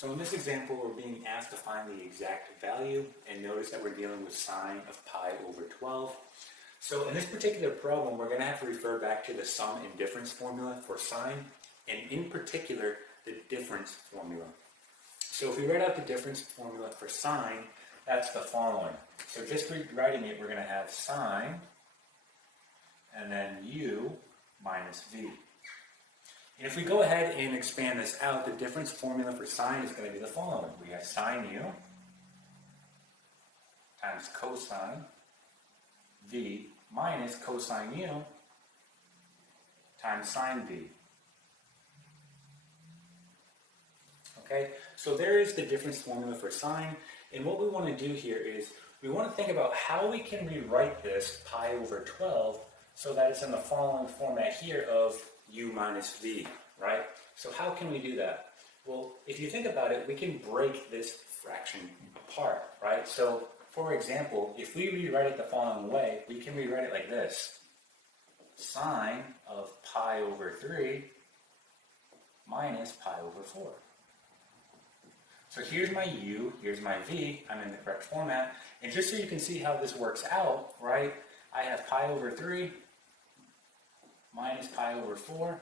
So in this example, we're being asked to find the exact value, and notice that we're dealing with sine of pi over 12. So in this particular problem, we're going to have to refer back to the sum and difference formula for sine, and in particular, the difference formula. So if we write out the difference formula for sine, that's the following. So just rewriting it, we're going to have sine, and then u minus v. And if we go ahead and expand this out, the difference formula for sine is going to be the following. We have sine u times cosine v minus cosine u times sine v. Okay, so there is the difference formula for sine, and what we want to do here is we want to think about how we can rewrite this pi over 12 so that it's in the following format here of u minus v, right? So how can we do that? Well, if you think about it, we can break this fraction apart, right? So, for example, if we rewrite it the following way, we can rewrite it like this. Sine of pi over 3 minus pi over 4. So here's my u, here's my v, I'm in the correct format, and just so you can see how this works out, right, I have pi over 3 minus pi over 4,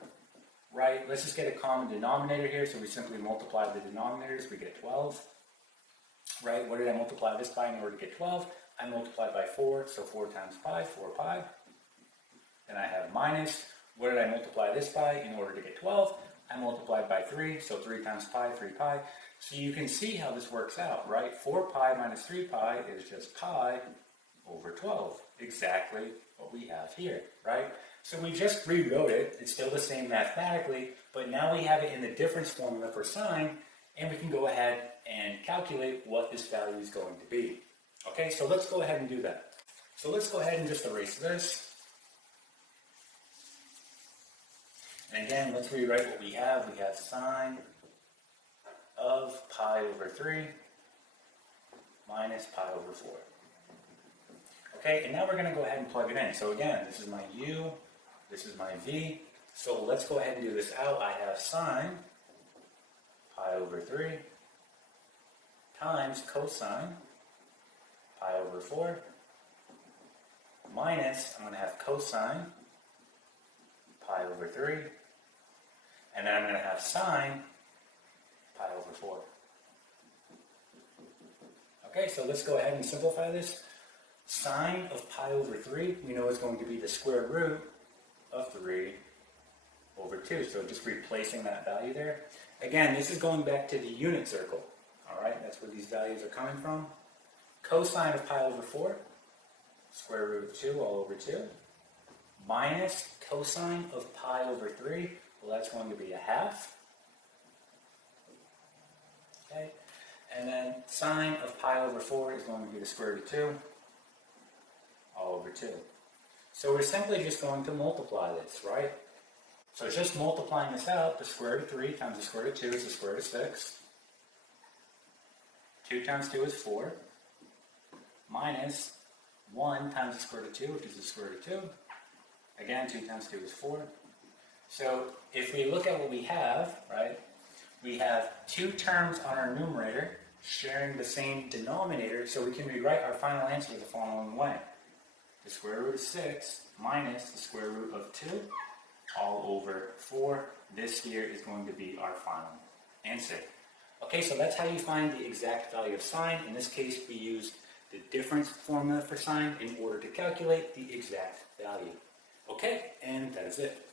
right? Let's just get a common denominator here, so we simply multiply the denominators, we get 12, right? What did I multiply this by in order to get 12? I multiplied by 4, so 4 times pi, 4 pi. Then I have minus, what did I multiply this by in order to get 12? I multiplied by 3, so 3 times pi, 3 pi. So you can see how this works out, right? 4 pi minus 3 pi is just pi over 12. Exactly what we have here, right? So we just rewrote it. It's still the same mathematically, but now we have it in the difference formula for sine, and we can go ahead and calculate what this value is going to be. Okay, so let's go ahead and do that. So let's go ahead and just erase this. And again, let's rewrite what we have. We have sine of pi over 3 minus pi over 4. Okay, and now we're going to go ahead and plug it in. So again, this is my u, this is my v. So let's go ahead and do this out. I have sine pi over 3 times cosine pi over 4 minus, I'm going to have cosine pi over 3, and then I'm going to have sine pi over 4. Okay, so let's go ahead and simplify this. Sine of pi over 3, we know is going to be the square root of 3 over 2. So just replacing that value there. Again, this is going back to the unit circle. Alright, that's where these values are coming from. Cosine of pi over 4, square root of 2 all over 2. Minus cosine of pi over 3, well, that's going to be a half. Okay, and then sine of pi over 4 is going to be the square root of 2 all over 2. So we're simply just going to multiply this, right? So it's just multiplying this out. The square root of 3 times the square root of 2 is the square root of 6. 2 times 2 is 4. Minus 1 times the square root of 2, which is the square root of 2. Again, 2 times 2 is 4. So if we look at what we have, right, we have two terms on our numerator sharing the same denominator, so we can rewrite our final answer the following way. The square root of 6 minus the square root of 2 all over 4. This here is going to be our final answer. Okay, so that's how you find the exact value of sine. In this case, we used the difference formula for sine in order to calculate the exact value. Okay, and that is it.